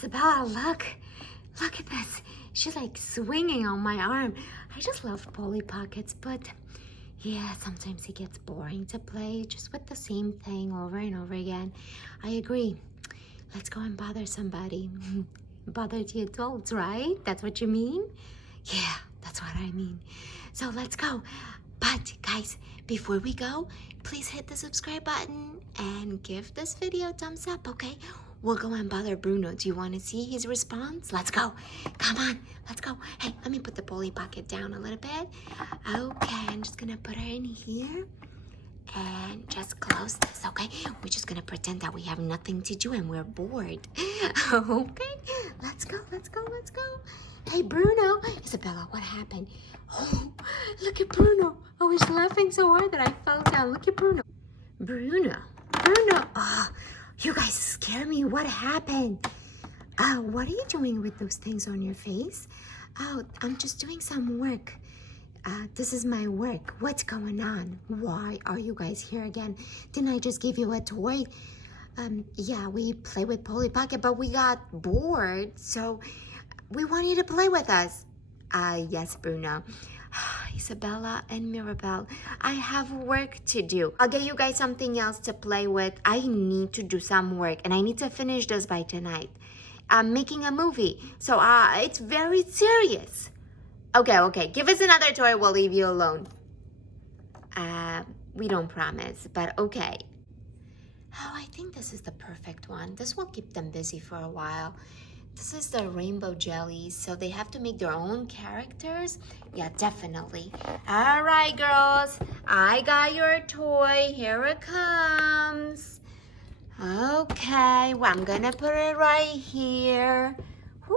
Isabella, look. Look at this. She's like swinging on my arm. I just love Polly Pockets, but yeah, sometimes it gets boring to play just with the same thing over and over again. I agree. Let's go and bother somebody. Bother the adults, right? That's what you mean? Yeah, that's what I mean. So let's go. But guys, before we go, please hit the subscribe button and give this video a thumbs up, okay? We'll go and bother Bruno. Do you want to see his response? Let's go. Come on, let's go. Hey, let me put the Polly Pocket down a little bit. Okay, I'm just gonna put her in here and just close this, okay? We're just gonna pretend that we have nothing to do and we're bored. Okay, let's go, let's go, let's go. Hey, Bruno. Isabella, what happened? Oh, look at Bruno. I was laughing so hard that I fell down. Look at Bruno. Bruno. Oh, you guys scare me. What happened? What are you doing with those things on your face? Oh, I'm just doing some work. This is my work. What's going on? Why are you guys here again? Didn't I just give you a toy? Yeah, we play with Polly Pocket, but we got bored, so we want you to play with us. Yes, Bruno. Isabela and Mirabel, I have work to do. I'll get you guys something else to play with. I need to do some work, and I need to finish this by tonight. I'm making a movie, so it's very serious. Okay, give us another toy, we'll leave you alone. We don't promise, but okay. Oh, I think this is the perfect one. This will keep them busy for a while. This is the Rainbow Jellies, so they have to make their own characters. Yeah, definitely. All right, girls, I got your toy. Here it comes. Okay, well, I'm gonna put it right here. Woo,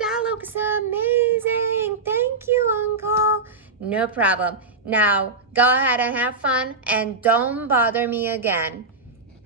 that looks amazing. Thank you, Uncle. No problem. Now, go ahead and have fun and don't bother me again.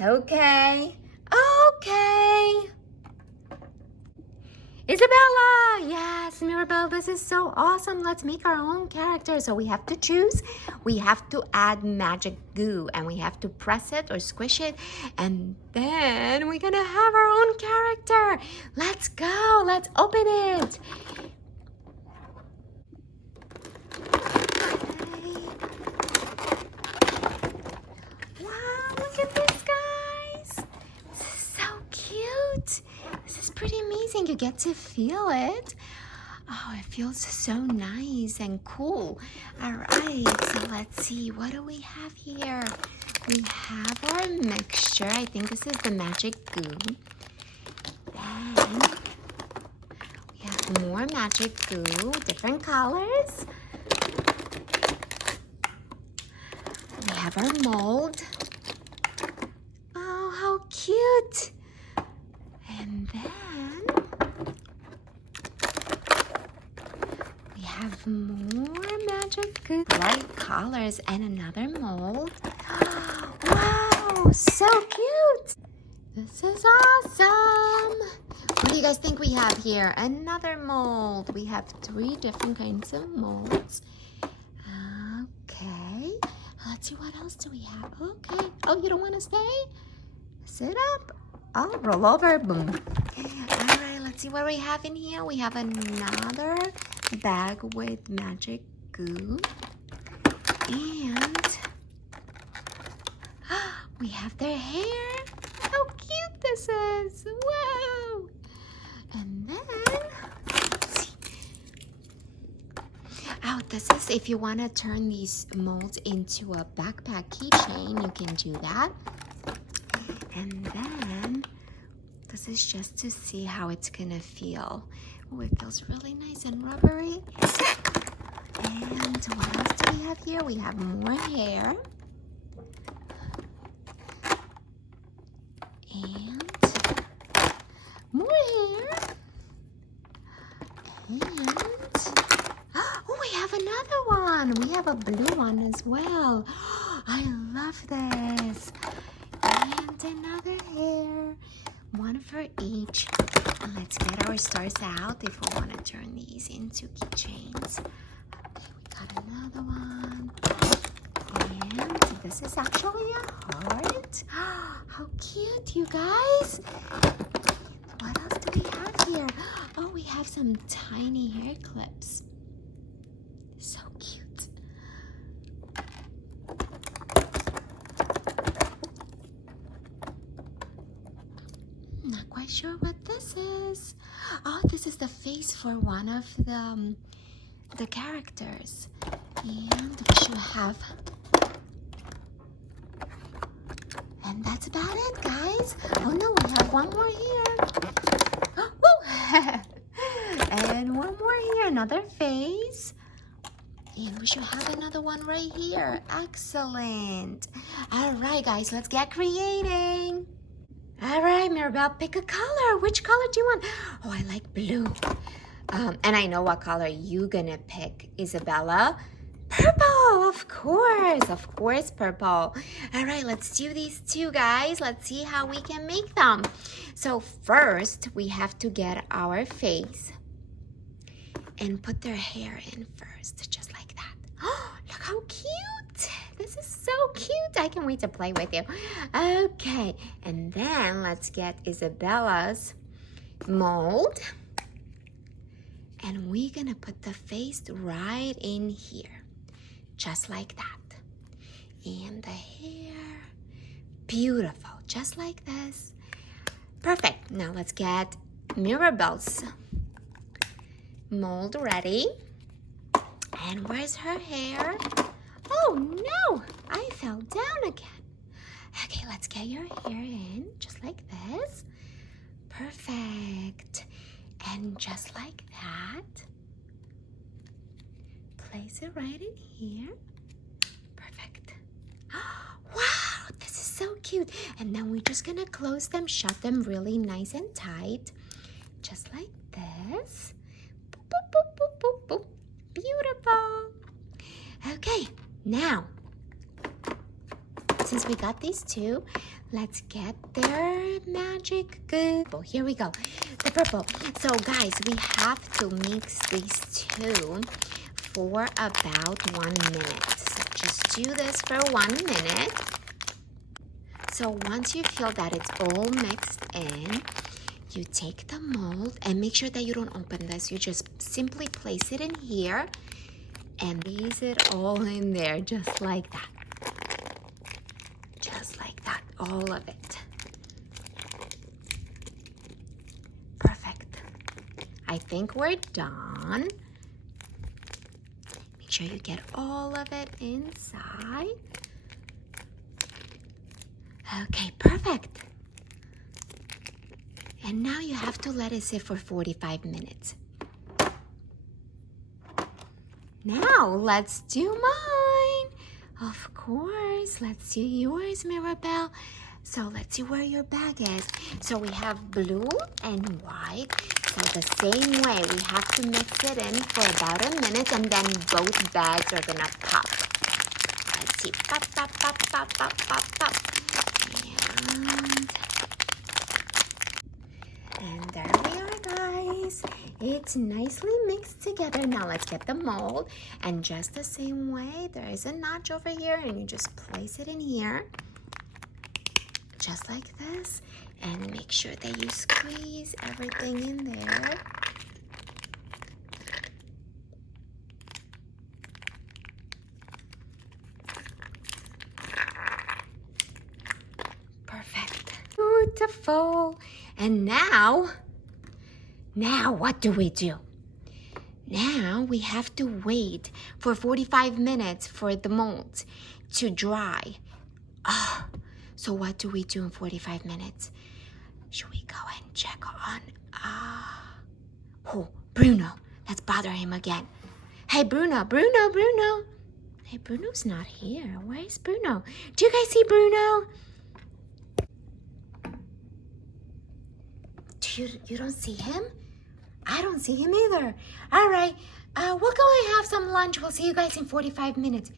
Okay. Isabella! Yes, Mirabel, this is so awesome. Let's make our own character. So we have to choose. We have to add magic goo and we have to press it or squish it. And then we're gonna have our own character. Let's go. Let's open it. Wow, look at this, guys. This is so cute. This is pretty amazing. You get to feel it. Oh, it feels so nice and cool. All right, so let's see. What do we have here? We have our mixture. I think this is the magic goo. Then we have more magic goo, different colors. We have our mold. Oh, how cute. And then we have more magic goo, bright colors, and another mold. Wow, so cute. This is awesome. What do you guys think we have here? Another mold. We have 3 different kinds of molds. Okay. Let's see, what else do we have? Okay. Oh, you don't want to stay? Sit up. Oh, roll over. Boom. All right, let's see what we have in here. We have another bag with magic goo. And we have their hair. How cute this is. Wow. And then, let's see. Oh, this is if you want to turn these molds into a backpack keychain, you can do that. And then this is just to see how it's gonna feel. Oh, it feels really nice and rubbery. And what else do we have here? We have more hair. And more hair. And oh, we have another one. We have a blue one as well. I love this. And another hair, one for each. And let's get our stars out if we want to turn these into keychains. Okay, we got another one. And this is actually a heart. How cute, you guys. What else do we have some tiny hair clips. So cute. Not quite sure what this is. Oh, this is the face for one of the characters. And we should have... And that's about it, guys. Oh no, we have one more here. And one more here, another face. And we should have another one right here. Excellent. All right, guys, let's get creating. All right, Mirabel, pick a color. Which color do you want? Oh, I like blue. And I know what color you're gonna pick, Isabela. Purple, of course, purple. All right, let's do these two, guys. Let's see how we can make them. So first, we have to get our face and put their hair in first, just like that. Oh, look how cute. This is so cute. I can't wait to play with you. Okay, and then let's get Isabela's mold. And we're gonna put the face right in here. Just like that. And the hair, beautiful, just like this. Perfect. Now let's get Mirabel's mold ready. And where's her hair? Oh no, I fell down again. Okay, let's get your hair in, just like this. Perfect. And just like that. Place it right in here. Perfect. Wow, this is so cute. And then we're just gonna close them, shut them really nice and tight. Just like this. Boop, boop, boop, boop, boop, boop. Beautiful. Okay, now, since we got these two, let's get their magic good. Oh, here we go. The purple. So guys, we have to mix these two for about 1 minute. So just do this for 1 minute. So once you feel that it's all mixed in, you take the mold and make sure that you don't open this. You just simply place it in here and squeeze it all in there, just like that. Just like that, all of it. Perfect. I think we're done. Make sure you get all of it inside. Okay, perfect. And now you have to let it sit for 45 minutes. Now, let's do mine. Of course, let's do yours, Mirabel. So let's see where your bag is. So we have blue and white. So the same way, we have to mix it in for about a minute and then both bags are gonna pop. Let's see, pop, pop, pop, pop, pop, pop, pop. And there we are, guys. It's nicely mixed together. Now let's get the mold. And just the same way, there is a notch over here and you just place it in here. Just like this. And make sure that you squeeze everything in there. Perfect. Beautiful. And now what do we do? Now we have to wait for 45 minutes for the mold to dry. So what do we do in 45 minutes? Should we go and check on, oh, Bruno. Let's bother him again. Hey, Bruno. Hey, Bruno's not here. Where is Bruno? Do you guys see Bruno? You don't see him? I don't see him either. All right, we'll go and have some lunch. We'll see you guys in 45 minutes.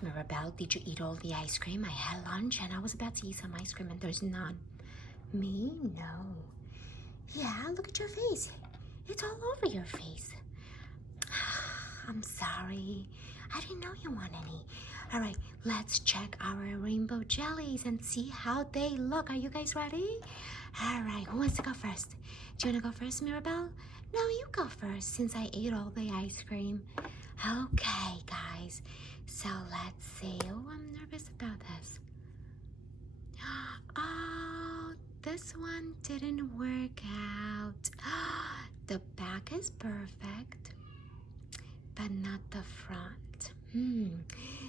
Mirabel, did you eat all the ice cream? I had lunch and I was about to eat some ice cream and there's none. Me? No. Yeah, look at your face. It's all over your face. I'm sorry. I didn't know you want any. All right, let's check our rainbow jellies and see how they look. Are you guys ready? All right, who wants to go first? Do you want to go first, Mirabel? No, you go first since I ate all the ice cream. Okay, guys. So let's see. Oh, I'm nervous about this. Oh, this one didn't work out. The back is perfect, but not the front.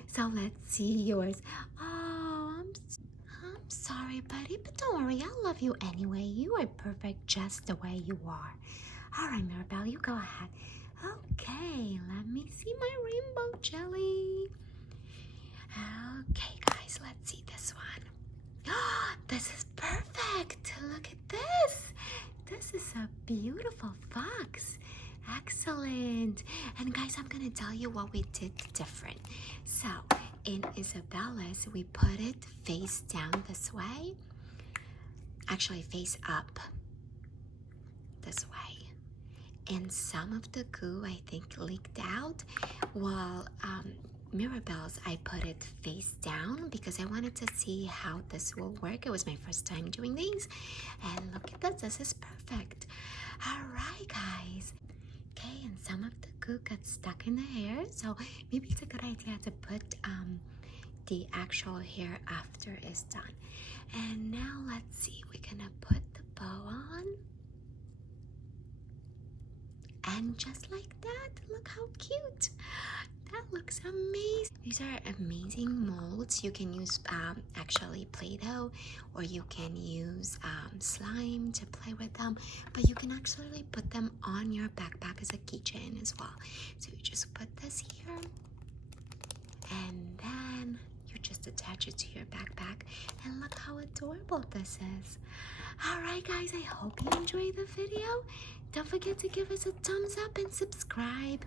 So let's see yours. Oh, I'm sorry, buddy, but don't worry. I'll love you anyway. You are perfect just the way you are. All right, Mirabel, you go ahead. Okay, let me see my rainbow jelly. Okay, guys, let's see this one. This is perfect. Look at this. This is a beautiful fox. Excellent. And guys, I'm gonna tell you what we did different. So in Isabela's, we put it face down this way. Actually, face up this way. And some of the goo, I think, leaked out, while Mirabel's, I put it face down because I wanted to see how this will work. It was my first time doing these. And look at this. This is perfect. All right, guys. Okay, and some of the goo got stuck in the hair, so maybe it's a good idea to put the actual hair after it's done. And now let's see, we're gonna put the bow on. And just like that, look how cute. That looks amazing. These are amazing molds. You can use actually Play-Doh, or you can use slime to play with them, but you can actually put them on your backpack as a keychain as well. So you just put this here, and then you just attach it to your backpack, and look how adorable this is. All right, guys, I hope you enjoyed the video. Don't forget to give us a thumbs up and subscribe.